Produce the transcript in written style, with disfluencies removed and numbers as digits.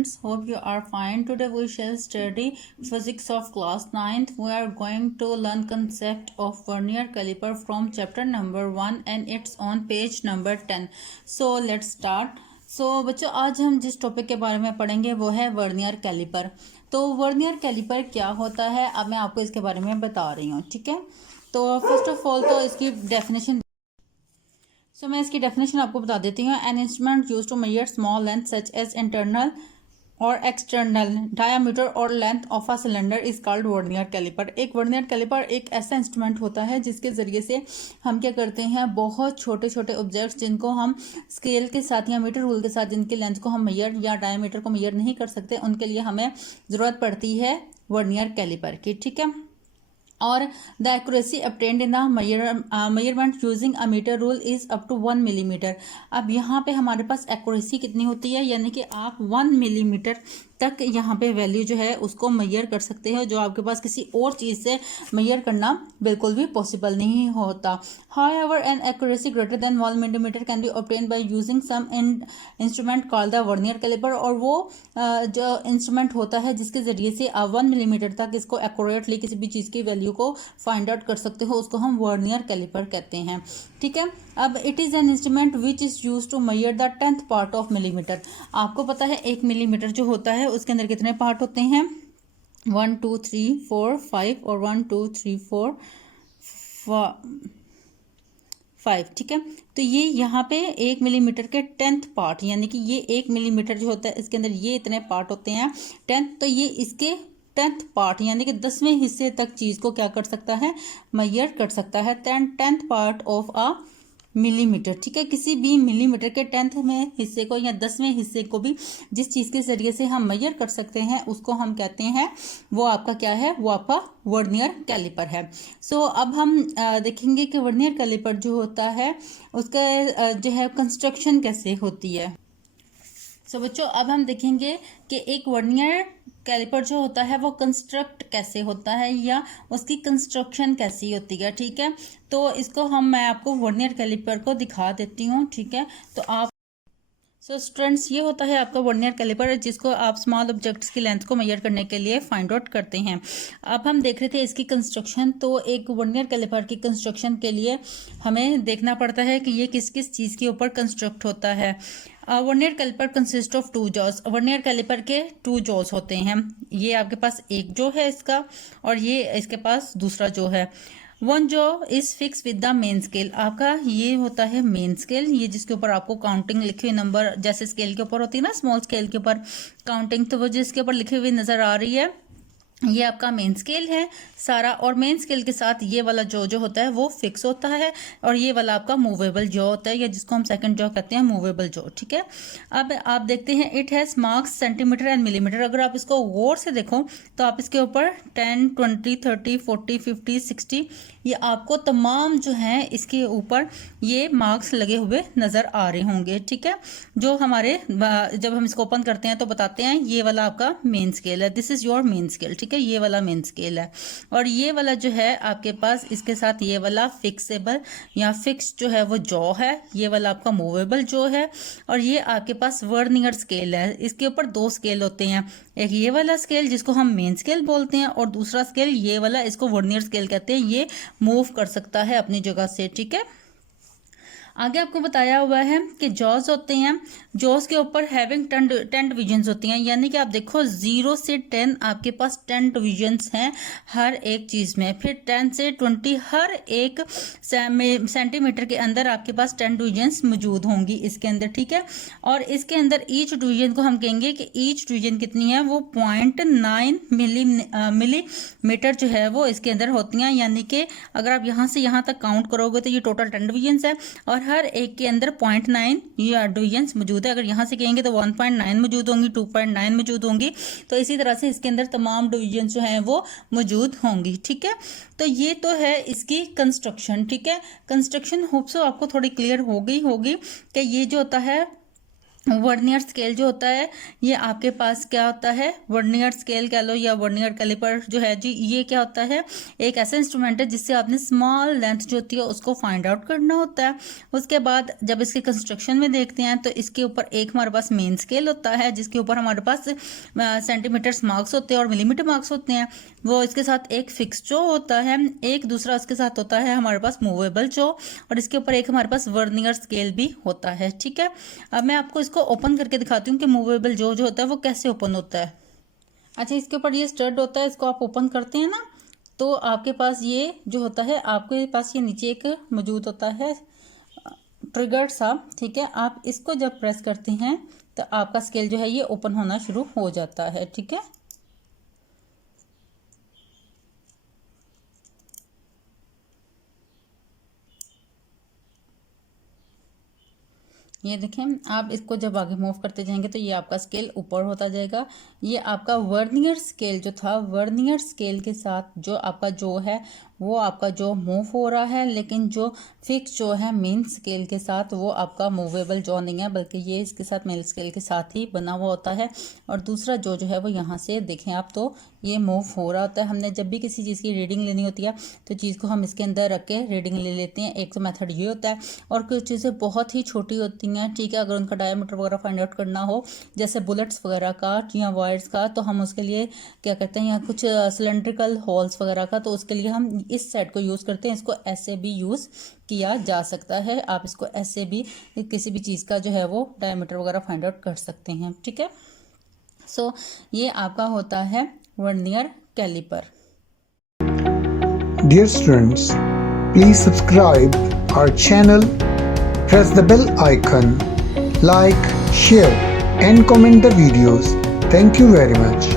students, hope you are fine. Today we shall study physics of class 9th. We are going to learn concept of vernier caliper from chapter number 1 and it's on page number 10. So let's start. बच्चों आज हम जिस topic के बारे में पढ़ेंगे वो है वर्नियर कैलिपर। तो वर्नियर कैलिपर क्या होता है अब मैं आपको इसके बारे में बता रही हूँ, ठीक है। तो फर्स्ट ऑफ ऑल तो इसकी डेफिनेशन मैं इसकी डेफिनेशन आपको बता देती हूँ। An instrument use to measure small length such as internal और एक्सटर्नल डायामीटर और length of a cylinder is called vernier calliper. एक वर्नियर कैलिपर एक ऐसा इंस्ट्रूमेंट होता है जिसके ज़रिए से हम क्या करते हैं, बहुत छोटे छोटे ऑब्जेक्ट्स जिनको हम स्केल के साथ या मीटर रूल के साथ जिनकी लेंथ को हम मेजर या डायामीटर को मेजर नहीं कर सकते, उनके लिए हमें ज़रूरत पड़ती है वर्नियर कैलिपर की, ठीक है। और the accuracy obtained in the measurement using a metre rule is up to 1 millimetre. अब यहाँ पे हमारे पास एक्यूरेसी कितनी होती है, यानी कि आप 1 मिलीमीटर तक यहाँ पे वैल्यू जो है उसको मेजर कर सकते हैं, जो आपके पास किसी और चीज़ से मेजर करना बिल्कुल भी पॉसिबल नहीं होता। However an accuracy greater than 1 millimetre can be obtain by using some instrument called the vernier calliper. और वो जो इंस्ट्रूमेंट होता है जिसके ज़रिए से आप 1 मिलीमीटर तक इसको एक्यूरेटली किसी भी चीज़ की वैल्यू को फाइंड आउट कर सकते हो, उसको हम वर्नियर कैलिपर कहते हैं, ठीक है। अब it is an instrument which is use to measure the 10th part of millimetre. आपको पता है 1 मिलीमीटर जो होता है उसके अंदर कितने पार्ट होते हैं, 1 2 3 4 5 और 1 2 3 4 5, ठीक है। तो ये यहाँ पे 1 मिलीमीटर के 10th पार्ट, यानी कि ये 1 मिलीमीटर जो होता है इसके अंदर ये इतने पार्ट होते हैं 10th, तो ये इसके 10th पार्ट यानी कि 10वें हिस्से तक चीज़ को क्या कर सकता है, मेजर कर सकता है। 10th part of a millimetre, ठीक है। किसी भी मिलीमीटर के 10th में हिस्से को या 10वें हिस्से को भी जिस चीज़ के जरिए से हम मेजर कर सकते हैं उसको हम कहते हैं, वो आपका क्या है, वो आपका वर्नियर कैलिपर है। अब हम देखेंगे कि वर्नियर कैलिपर जो होता है उसका जो है कंस्ट्रक्शन कैसे होती है। बच्चों अब हम देखेंगे कि एक वर्नियर कैलिपर जो होता है वो कंस्ट्रक्ट कैसे होता है या उसकी कंस्ट्रक्शन कैसी होती है, ठीक है। तो इसको मैं आपको वर्नियर कैलिपर को दिखा देती हूँ, ठीक है। तो आप स्टूडेंट्स ये होता है आपका वर्नियर कैलिपर जिसको आप स्मॉल ऑब्जेक्ट्स की लेंथ को मेजर करने के लिए फाइंड आउट करते हैं। अब हम देख रहे थे इसकी कंस्ट्रक्शन। तो एक वर्नियर कैलिपर की कंस्ट्रक्शन के लिए हमें देखना पड़ता है कि ये किस किस चीज़ के ऊपर कंस्ट्रक्ट होता है। Vernier calliper consist of 2 jaws. Vernier calliper के 2 जॉज होते हैं। ये आपके पास एक जो है इसका और ये इसके पास दूसरा जो है। वन जो is fix with the main scale. आपका ये होता है मेन स्केल, ये जिसके ऊपर आपको काउंटिंग लिखी हुई नंबर जैसे स्केल के ऊपर होती है ना, स्मॉल स्केल के ऊपर काउंटिंग, तो वो जिसके ऊपर लिखी हुई नजर आ रही है ये आपका मेन स्केल है सारा। और मेन स्केल के साथ ये वाला जो होता है वो फिक्स होता है और ये वाला आपका मूवेबल जो होता है या जिसको हम सेकंड जो कहते हैं मूवेबल जो, ठीक है। अब आप देखते हैं it has marks centimetre and millimetre. अगर आप इसको गौर से देखो तो आप इसके ऊपर 10 20 30 40 50 60 ये आपको तमाम जो है इसके ऊपर ये मार्क्स लगे हुए नज़र आ रहे होंगे, ठीक है। जो हमारे जब हम इसको ओपन करते हैं तो बताते हैं ये वाला आपका मेन स्केल है, this is your main scale, ठीक है। ये वाला मेन स्केल है और ये वाला जो है आपके पास इसके साथ ये वाला फिक्सेबल या फिक्स जो है वो जॉ है, ये वाला आपका मूवेबल जो है। और ये आपके पास वर्नियर स्केल है। इसके ऊपर 2 स्केल होते हैं, एक ये वाला स्केल जिसको हम मेन स्केल बोलते हैं और दूसरा स्केल ये वाला, इसको वर्नियर स्केल कहते हैं। ये मूव कर सकता है अपनी जगह से, ठीक है। आगे आपको बताया हुआ है कि जॉज होते हैं, जॉज के ऊपर हैविंग 10 डिविजन्स होती हैं, यानी कि आप देखो 0 से 10 आपके पास 10 डिविजन्स हैं हर एक चीज़ में। फिर 10 से 20 हर एक सेंटीमीटर के अंदर आपके पास 10 डिविजन्स मौजूद होंगी इसके अंदर, ठीक है। और इसके अंदर ईच डिवीजन को हम कहेंगे कि ईच डिवीजन कितनी है, वो 0.9 मिलीमीटर जो है वो इसके अंदर होती हैं। यानी कि अगर आप यहाँ से यहाँ तक काउंट करोगे तो ये टोटल 10 डिविजन्स है और हर एक के अंदर 0.9 ये डिविजन्स मौजूद है। अगर यहाँ से कहेंगे तो 1.9 मौजूद होंगी, 2.9 मौजूद होंगी, तो इसी तरह से इसके अंदर तमाम डिविजन्स जो हैं वो मौजूद होंगी, ठीक है। तो ये तो है इसकी कंस्ट्रक्शन, ठीक है। कंस्ट्रक्शन होप सो आपको थोड़ी क्लियर हो गई होगी कि ये जो होता है वर्नियर स्केल जो होता है ये आपके पास क्या होता है, वर्नियर स्केल कह लो या वर्नियर कैलिपर जो है जी, ये क्या होता है, एक ऐसा इंस्ट्रूमेंट है जिससे आपने स्मॉल लेंथ जो होती है उसको फाइंड आउट करना होता है। उसके बाद जब इसके कंस्ट्रक्शन में देखते हैं तो इसके ऊपर एक हमारे पास मेन स्केल होता है जिसके ऊपर हमारे पास सेंटीमीटर्स मार्क्स होते हैं और मिलीमीटर मार्क्स होते हैं। वो इसके साथ एक फिक्स जो होता है, एक दूसरा उसके साथ होता है हमारे पास मूवेबल जो, और इसके ऊपर एक हमारे पास वर्नियर स्केल भी होता है। ठीक है, अब मैं आपको इसको ओपन करके दिखाती हूँ कि मूवेबल जो होता है वो कैसे ओपन होता है। अच्छा, इसके ऊपर ये स्टड होता है, इसको आप ओपन करते हैं ना तो आपके पास ये जो होता है, आपके पास ये नीचे एक मौजूद होता है ट्रिगर सा। ठीक है, आप इसको जब प्रेस करते हैं तो आपका स्केल जो है ये ओपन होना शुरू हो जाता है। ठीक है, ये देखें, आप इसको जब आगे मूव करते जाएंगे तो ये आपका स्केल ऊपर होता जाएगा। ये आपका वर्नियर स्केल जो था, वर्नियर स्केल के साथ जो आपका जो है वो आपका जो मूव हो रहा है, लेकिन जो फिक्स जो है मेन स्केल के साथ वो आपका मूवेबल जो नहीं है, बल्कि ये इसके साथ मेन स्केल के साथ ही बना हुआ होता है। और दूसरा जो है वो यहाँ से देखें आप तो ये मूव हो रहा होता है। हमने जब भी किसी चीज़ की रीडिंग लेनी होती है तो चीज़ को हम इसके अंदर रख के रीडिंग ले लेते हैं। एक तो मेथड ये होता है, और कुछ चीज़ें बहुत ही छोटी होती हैं। ठीक है, अगर उनका डायमीटर वगैरह फाइंड आउट करना हो, जैसे बुलेट्स वगैरह का या वायर्स का, तो हम उसके लिए क्या करते हैं, या कुछ सिलेंड्रिकल होल्स वगैरह का, तो उसके लिए हम इस सेट को यूज़ करते हैं। इसको ऐसे भी यूज़ किया जा सकता है, आप इसको ऐसे भी किसी भी चीज़ का जो है वो डायमीटर वगैरह फाइंड आउट कर सकते हैं। ठीक है, सो ये आपका होता है vernier calliper. Dear students, please subscribe our channel, press the bell icon, like, share and comment the videos. Thank you very much.